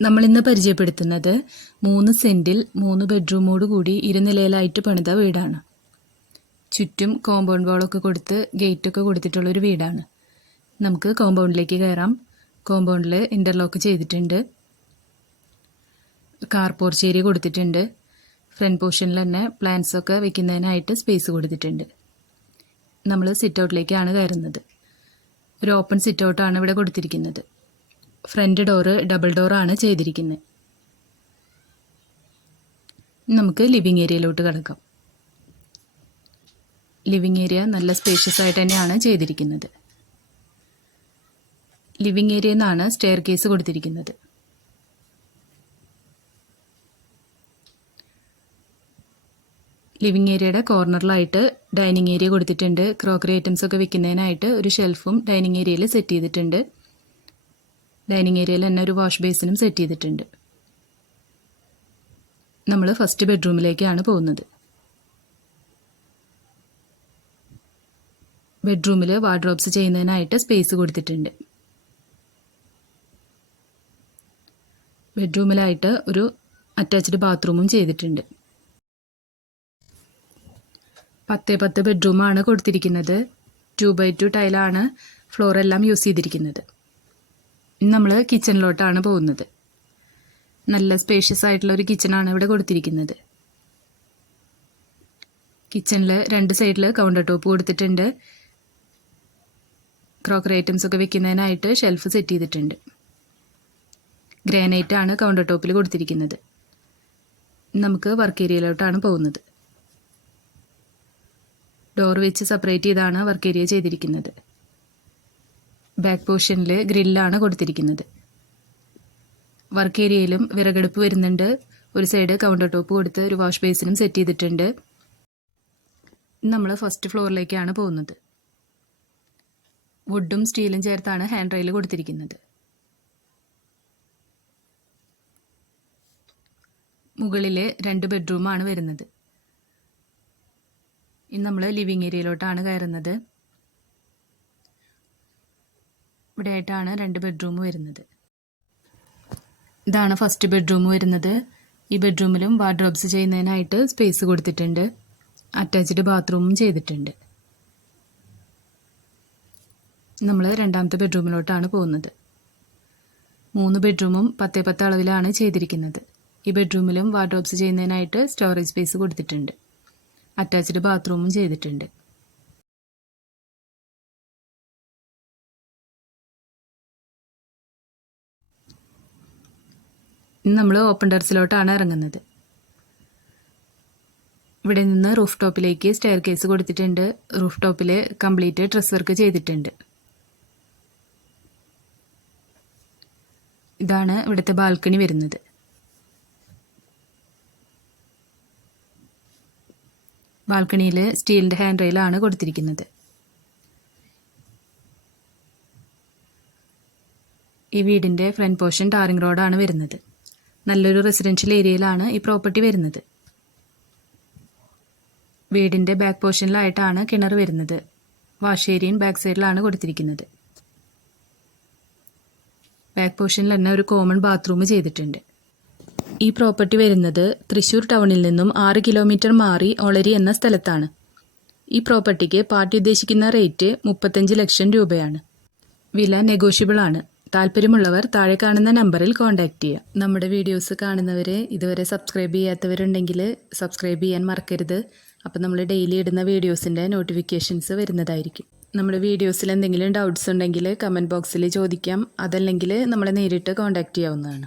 നമ്മളിന്ന് പരിചയപ്പെടുത്തുന്നത് മൂന്ന് സെന്റിൽ മൂന്ന് ബെഡ്റൂമോട് കൂടി ഇരുനിലയിലായിട്ട് പണിത വീടാണ്. ചുറ്റും കോമ്പൗണ്ട് വാളൊക്കെ കൊടുത്ത് ഗേറ്റൊക്കെ കൊടുത്തിട്ടുള്ളൊരു വീടാണ്. നമുക്ക് കോമ്പൗണ്ടിലേക്ക് കയറാം. കോമ്പൗണ്ടിൽ ഇന്റർലോക്ക് ചെയ്തിട്ടുണ്ട്. കാർ പോർച്ച് ഏരിയ കൊടുത്തിട്ടുണ്ട്. ഫ്രണ്ട് പോർഷനിൽ തന്നെ പ്ലാന്റ്സ് ഒക്കെ വെക്കുന്നതിനായിട്ട് സ്പേസ് കൊടുത്തിട്ടുണ്ട്. നമ്മൾ സിറ്റ് ഔട്ടിലേക്കാണ് കയറുന്നത്. ഒരു ഓപ്പൺ സിറ്റ് ഔട്ടാണ് ഇവിടെ കൊടുത്തിരിക്കുന്നത്. ഫ്രണ്ട് ഡോറ് ഡബിൾ ഡോറാണ് ചെയ്തിരിക്കുന്നത്. നമുക്ക് ലിവിങ് ഏരിയയിലോട്ട് കിടക്കാം. ലിവിങ് ഏരിയ നല്ല സ്പേഷ്യസ് ആയിട്ട് തന്നെയാണ് ചെയ്തിരിക്കുന്നത്. ലിവിങ് ഏരിയയിൽ നിന്നാണ് സ്റ്റെയർ കേസ് കൊടുത്തിരിക്കുന്നത്. ലിവിങ് ഏരിയയുടെ കോർണറിലായിട്ട് ഡൈനിങ് ഏരിയ കൊടുത്തിട്ടുണ്ട്. ക്രോക്കറി ഐറ്റംസ് ഒക്കെ വെക്കുന്നതിനായിട്ട് ഒരു ഷെൽഫും ഡൈനിങ് ഏരിയയിൽ സെറ്റ് ചെയ്തിട്ടുണ്ട്. ഡൈനിങ് ഏരിയയിൽ തന്നെ ഒരു വാഷ് ബേസിനും സെറ്റ് ചെയ്തിട്ടുണ്ട്. നമ്മൾ ഫസ്റ്റ് ബെഡ്റൂമിലേക്കാണ് പോകുന്നത്. ബെഡ്റൂമിൽ വാർഡ്രോബ്സ് ചെയ്യുന്നതിനായിട്ട് സ്പേസ് കൊടുത്തിട്ടുണ്ട്. ബെഡ്റൂമിലായിട്ട് ഒരു അറ്റാച്ച്ഡ് ബാത്റൂമും ചെയ്തിട്ടുണ്ട്. പത്ത് പത്ത് ബെഡ്റൂമാണ് കൊടുത്തിരിക്കുന്നത്. ടു ബൈ ടു ടൈലാണ് ഫ്ലോറെല്ലാം യൂസ് ചെയ്തിരിക്കുന്നത്. നമ്മൾ കിച്ചണിലോട്ടാണ് പോകുന്നത്. നല്ല സ്പേഷ്യസ് ആയിട്ടുള്ള ഒരു കിച്ചണാണ് ഇവിടെ കൊടുത്തിരിക്കുന്നത്. കിച്ചണിൽ രണ്ട് സൈഡിൽ കൗണ്ടർ ടോപ്പ് കൊടുത്തിട്ടുണ്ട്. ക്രോക്കറി ഐറ്റംസ് ഒക്കെ വെക്കുന്നതിനായിട്ട് ഷെൽഫ് സെറ്റ് ചെയ്തിട്ടുണ്ട്. ഗ്രാനൈറ്റ് ആണ് കൗണ്ടർ ടോപ്പിൽ കൊടുത്തിരിക്കുന്നത്. നമുക്ക് വർക്ക് ഏരിയയിലോട്ടാണ് പോകുന്നത്. ഡോർ വെച്ച് സെപ്പറേറ്റ് ചെയ്താണ് വർക്ക് ഏരിയ ചെയ്തിരിക്കുന്നത്. ബാക്ക് പോർഷനിൽ ഗ്രില്ലാണ് കൊടുത്തിരിക്കുന്നത്. വർക്ക് ഏരിയയിലും വിറകടുപ്പ് വരുന്നുണ്ട്. ഒരു സൈഡ് കൗണ്ടർ ടോപ്പ് കൊടുത്ത് ഒരു വാഷ് ബേസിനും സെറ്റ് ചെയ്തിട്ടുണ്ട്. നമ്മൾ ഫസ്റ്റ് ഫ്ലോറിലേക്കാണ് പോകുന്നത്. വുഡും സ്റ്റീലും ചേർത്താണ് ഹാൻഡ് റെയിൽ കൊടുത്തിരിക്കുന്നത്. മുകളിൽ രണ്ട് ബെഡ്റൂമാണ് വരുന്നത്. ഇനി നമ്മൾ ലിവിങ് ഏരിയയിലോട്ടാണ് കയറുന്നത്. ഇവിടെ ആയിട്ടാണ് രണ്ട് ബെഡ്റൂം വരുന്നത്. ഇതാണ് ഫസ്റ്റ് ബെഡ്റൂം വരുന്നത്. ഈ ബെഡ്റൂമിലും വാർഡ്രോബ്സ് ചെയ്യുന്നതിനായിട്ട് സ്പേസ് കൊടുത്തിട്ടുണ്ട്. അറ്റാച്ച്ഡ് ബാത്റൂമും ചെയ്തിട്ടുണ്ട്. നമ്മൾ രണ്ടാമത്തെ ബെഡ്റൂമിലോട്ടാണ് പോകുന്നത്. മൂന്ന് ബെഡ്റൂമും പത്തേ പത്ത് അളവിലാണ് ചെയ്തിരിക്കുന്നത്. ഈ ബെഡ്റൂമിലും വാർഡ്രോബ്സ് ചെയ്യുന്നതിനായിട്ട് സ്റ്റോറേജ് സ്പേസ് കൊടുത്തിട്ടുണ്ട്. അറ്റാച്ച്ഡ് ബാത്റൂമും ചെയ്തിട്ടുണ്ട്. നമ്മൾ ഓപ്പൺ ടെറസിലോട്ടാണ് ഇറങ്ങുന്നത്. ഇവിടെ നിന്ന് റൂഫ് ടോപ്പിലേക്ക് സ്റ്റെയർ കേസ് കൊടുത്തിട്ടുണ്ട്. റൂഫ് ടോപ്പിൽ കംപ്ലീറ്റ് ഡ്രസ് വർക്ക് ചെയ്തിട്ടുണ്ട്. ഇതാണ് ഇവിടുത്തെ ബാൽക്കണി വരുന്നത്. ബാൽക്കണിയിൽ സ്റ്റീലിന്റെ ഹാൻഡ് റെയിലാണ് കൊടുത്തിരിക്കുന്നത്. ഈ വീടിന്റെ ഫ്രണ്ട് പോർഷൻ ടാറിംഗ് റോഡാണ് വരുന്നത്. നല്ലൊരു റെസിഡൻഷ്യൽ ഏരിയയിലാണ് ഈ പ്രോപ്പർട്ടി വരുന്നത്. വീടിന്റെ ബാക്ക് പോർഷനിലായിട്ടാണ് കിണർ വരുന്നത്. വാഷ് ഏരിയയും ബാക്ക് സൈഡിലാണ് കൊടുത്തിരിക്കുന്നത്. ബാക്ക് പോർഷനിൽ തന്നെ ഒരു കോമൺ ബാത്റൂം ചെയ്തിട്ടുണ്ട്. ഈ പ്രോപ്പർട്ടി വരുന്നത് തൃശ്ശൂർ ടൗണിൽ നിന്നും ആറ് കിലോമീറ്റർ മാറി ഒളരി എന്ന സ്ഥലത്താണ്. ഈ പ്രോപ്പർട്ടിക്ക് പാർട്ടി ഉദ്ദേശിക്കുന്ന റേറ്റ് മുപ്പത്തഞ്ച് ലക്ഷം രൂപയാണ്. വില നെഗോഷ്യബിൾ ആണ്. താല്പര്യമുള്ളവർ താഴെ കാണുന്ന നമ്പറിൽ കോൺടാക്റ്റ് ചെയ്യുക. നമ്മുടെ വീഡിയോസ് കാണുന്നവരെ ഇതുവരെ സബ്സ്ക്രൈബ് ചെയ്യാത്തവരുണ്ടെങ്കിൽ സബ്സ്ക്രൈബ് ചെയ്യാൻ മറക്കരുത്. അപ്പോൾ നമ്മൾ ഡെയിലി ഇടുന്ന വീഡിയോസിന്റെ നോട്ടിഫിക്കേഷൻസ് വരുന്നതായിരിക്കും. നമ്മുടെ വീഡിയോസിൽ എന്തെങ്കിലും ഡൗട്ട്സ് ഉണ്ടെങ്കിൽ കമന്റ് ബോക്സിൽ ചോദിക്കാം. അതല്ലെങ്കിൽ നമ്മളെ നേരിട്ട് കോൺടാക്റ്റ് ചെയ്യാവുന്നതാണ്.